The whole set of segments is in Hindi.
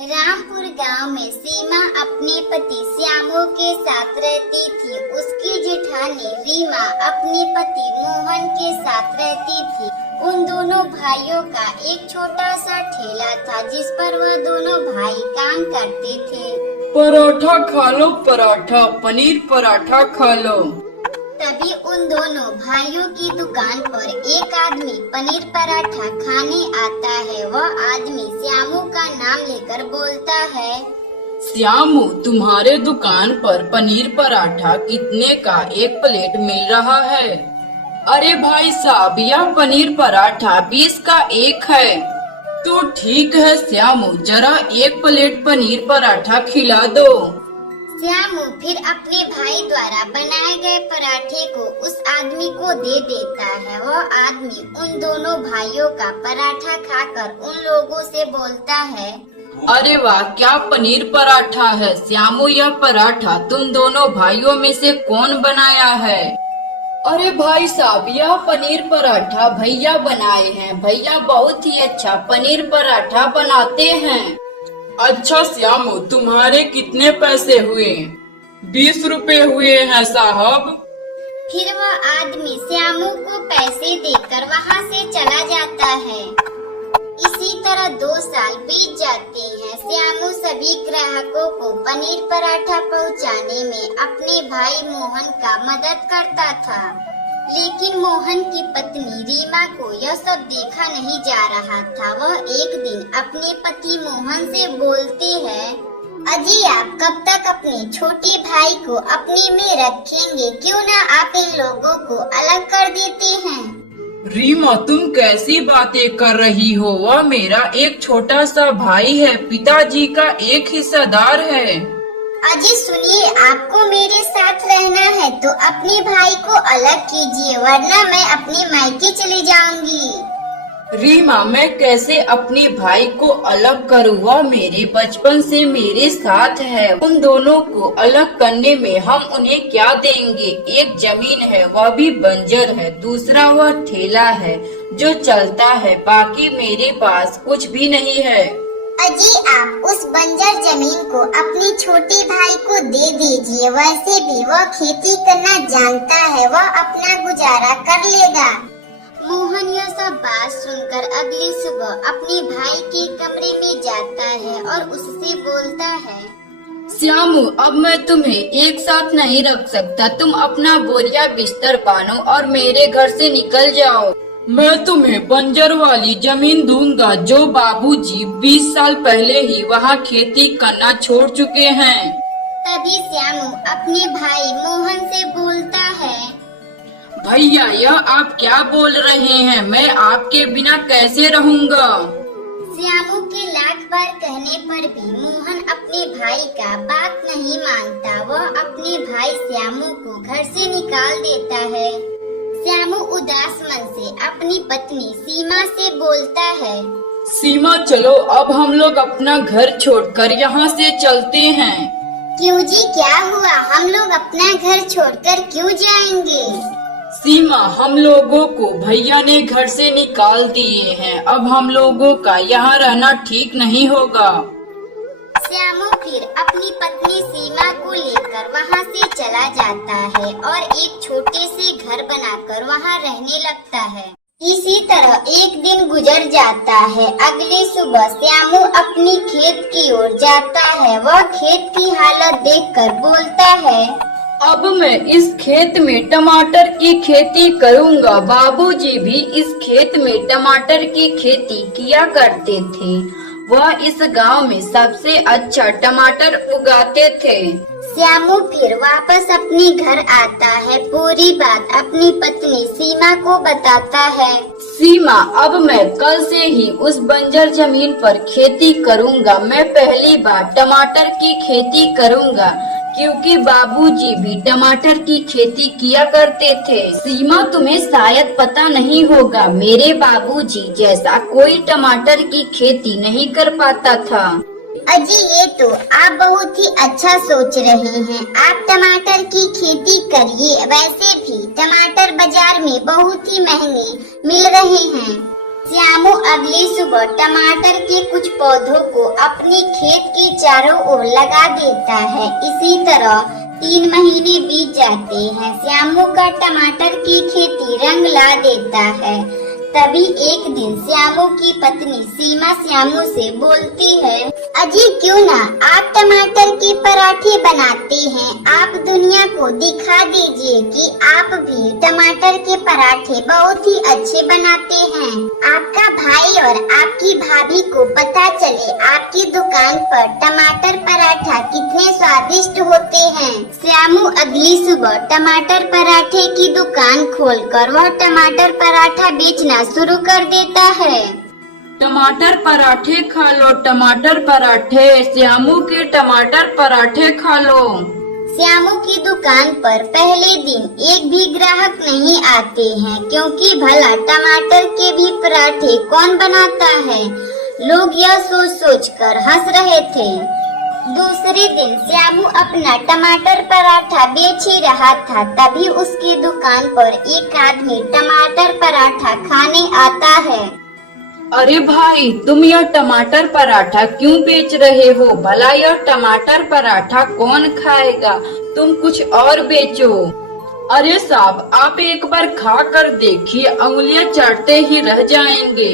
रामपुर गांव में सीमा अपने पति श्यामू के साथ रहती थी। उसकी जेठानी रीमा अपने पति मोहन के साथ रहती थी। उन दोनों भाइयों का एक छोटा सा ठेला था जिस पर वह दोनों भाई काम करते थे। पराठा खा लो, पराठा, पनीर पराठा खा लो। तभी उन दोनों भाइयों की दुकान पर एक आदमी पनीर पराठा खाने आता है। वह आदमी श्यामू का नाम लेकर बोलता है, श्यामू, तुम्हारे दुकान पर पनीर पराठा कितने का एक प्लेट मिल रहा है? अरे भाई साहब, यह पनीर पराठा 20 का एक है। तो ठीक है श्यामू, जरा एक प्लेट पनीर पराठा खिला दो। श्यामू फिर अपने भाई द्वारा बनाए गए पराठे को उस आदमी को दे देता है। वह आदमी उन दोनों भाइयों का पराठा खाकर उन लोगों से बोलता है, अरे वाह, क्या पनीर पराठा है श्यामू। यह पराठा तुम दोनों भाइयों में से कौन बनाया है? अरे भाई साहब, यह पनीर पराठा भैया बनाए हैं। भैया बहुत ही अच्छा पनीर पराठा बनाते हैं। अच्छा श्यामू, तुम्हारे कितने पैसे हुए? 20 रुपए हुए हैं साहब। फिर वह आदमी श्यामू को पैसे देकर वहाँ से चला जाता है। इसी तरह 2 साल बीत जाते हैं। श्यामू सभी ग्राहकों को पनीर पराठा पहुँचाने में अपने भाई मोहन का मदद करता था। लेकिन मोहन की पत्नी रीमा को यह सब देखा नहीं जा रहा था। वह एक दिन अपने पति मोहन से बोलते हैं, अजी आप कब तक अपने छोटे भाई को अपने में रखेंगे? क्यों ना आप इन लोगों को अलग कर देते हैं? रीमा, तुम कैसी बातें कर रही हो? वह मेरा एक छोटा सा भाई है, पिताजी का एक हिस्सेदार है। अजी सुनिए, आपको मेरे साथ रहना है तो अपने भाई को अलग कीजिए, वरना मैं अपने मायके चली जाऊंगी। रीमा, मैं कैसे अपने भाई को अलग करूँ? वह मेरे बचपन से मेरे साथ है। उन दोनों को अलग करने में हम उन्हें क्या देंगे? एक जमीन है, वह भी बंजर है। दूसरा वह ठेला है जो चलता है। बाकी मेरे पास कुछ भी नहीं है। अजी आप उस बंजर जमीन को अपने छोटे भाई को दे दीजिए। वैसे भी वह खेती करना जानता है, वह अपना गुजारा कर लेगा। मोहन यह सब बात सुनकर अगली सुबह अपने भाई के कमरे में जाता है और उससे बोलता है, श्यामू, अब मैं तुम्हें एक साथ नहीं रख सकता। तुम अपना बोरिया बिस्तर बांधो और मेरे घर से निकल जाओ। मैं तुम्हें बंजर वाली जमीन दूंगा जो बाबूजी 20 साल पहले ही वहाँ खेती करना छोड़ चुके हैं। तभी श्यामू अपने भाई मोहन से बोलता है, भैया, यह आप क्या बोल रहे हैं? मैं आपके बिना कैसे रहूँगा? श्यामू के लाख बार कहने पर भी मोहन अपने भाई का बात नहीं मानता। वह अपने भाई श्यामू को घर से निकाल देता है। श्यामू उदास मन से अपनी पत्नी सीमा से बोलता है, सीमा, चलो अब हम लोग अपना घर छोड़कर यहाँ से चलते हैं। क्यों जी, क्या हुआ? हम लोग अपना घर छोड़कर क्यों जाएंगे? सीमा, हम लोगों को भैया ने घर से निकाल दिए हैं। अब हम लोगों का यहाँ रहना ठीक नहीं होगा। श्यामू फिर अपनी पत्नी सीमा को लेकर वहाँ से चला जाता है और एक छोटे से घर बनाकर वहाँ रहने लगता है। इसी तरह एक दिन गुजर जाता है। अगली सुबह श्यामू अपनी खेत की ओर जाता है। वह खेत की हालत देखकर बोलता है, अब मैं इस खेत में टमाटर की खेती करूँगा। बाबूजी भी इस खेत में टमाटर की खेती किया करते थे। वह इस गांव में सबसे अच्छा टमाटर उगाते थे। श्यामू फिर वापस अपने घर आता है। पूरी बात अपनी पत्नी सीमा को बताता है। सीमा, अब मैं कल से ही उस बंजर जमीन पर खेती करूँगा। मैं पहली बार टमाटर की खेती करूँगा क्योंकि बाबूजी भी टमाटर की खेती किया करते थे। सीमा, तुम्हें शायद पता नहीं होगा, मेरे बाबूजी जैसा कोई टमाटर की खेती नहीं कर पाता था। अजी ये तो आप बहुत ही अच्छा सोच रहे हैं। आप टमाटर की खेती करिए। वैसे भी टमाटर बाजार में बहुत ही महंगे मिल रहे हैं। श्यामू अगली सुबह टमाटर के कुछ पौधों को अपने खेत के चारों ओर लगा देता है। इसी तरह 3 महीने बीत जाते हैं। श्यामू का टमाटर की खेती रंग ला देता है। तभी एक दिन श्यामू की पत्नी सीमा श्यामू से बोलती है, अजी क्यों ना आप टमाटर के पराठे बनाते हैं। आप दुनिया को दिखा दीजिए कि आप भी टमाटर के पराठे बहुत ही अच्छे बनाते हैं। आपका भाई और आपकी भाभी को पता चले आपकी दुकान पर टमाटर पराठा कितने स्वादिष्ट होते हैं। श्यामू अगली सुबह टमाटर पराठे की दुकान खोलकर वह टमाटर पराठा बेचना शुरू कर देता है। टमाटर पराठे खा लो, टमाटर पराठे, श्यामू के टमाटर पराठे खा लो। श्यामू की दुकान पर पहले दिन एक भी ग्राहक नहीं आते हैं, क्योंकि भला टमाटर के भी पराठे कौन बनाता है। लोग यह सोच सोच कर हंस रहे थे। दूसरे दिन श्यामू अपना टमाटर पराठा बेच ही रहा था, तभी उसकी दुकान पर एक आदमी टमाटर पराठा खाने आता है। अरे भाई, तुम यह टमाटर पराठा क्यों बेच रहे हो? भला यह टमाटर पराठा कौन खाएगा? तुम कुछ और बेचो। अरे साहब, आप एक बार खा कर देखिए, उंगलियां चाटते ही रह जाएंगे।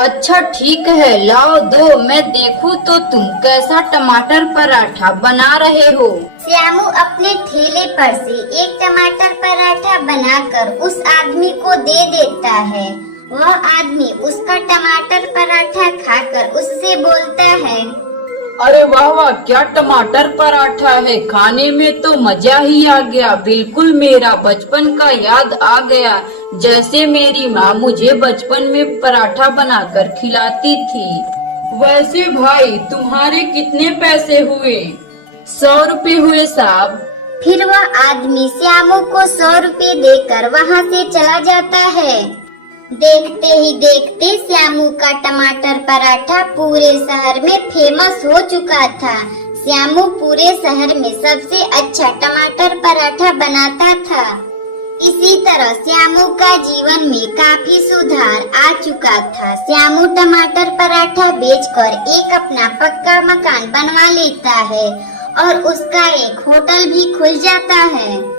अच्छा ठीक है, लाओ दो, मैं देखूं तो तुम कैसा टमाटर पराठा बना रहे हो। श्यामू अपने ठेले पर से एक टमाटर पराठा बनाकर उस आदमी को दे देता है। वह आदमी उसका टमाटर पराठा खाकर उससे बोलता है, अरे वाह वाह, क्या टमाटर पराठा है, खाने में तो मजा ही आ गया। बिल्कुल मेरा बचपन का याद आ गया, जैसे मेरी माँ मुझे बचपन में पराठा बनाकर खिलाती थी। वैसे भाई, तुम्हारे कितने पैसे हुए? 100 रुपए हुए साहब। फिर वह आदमी श्यामू को 100 रुपए देकर वहाँ से चला जाता है। देखते ही देखते श्यामू का टमाटर पराठा पूरे शहर में फेमस हो चुका था। श्यामू पूरे शहर में सबसे अच्छा टमाटर पराठा बनाता था। इसी तरह श्यामू का जीवन में काफी सुधार आ चुका था। श्यामू टमाटर पराठा बेचकर एक अपना पक्का मकान बनवा लेता है और उसका एक होटल भी खुल जाता है।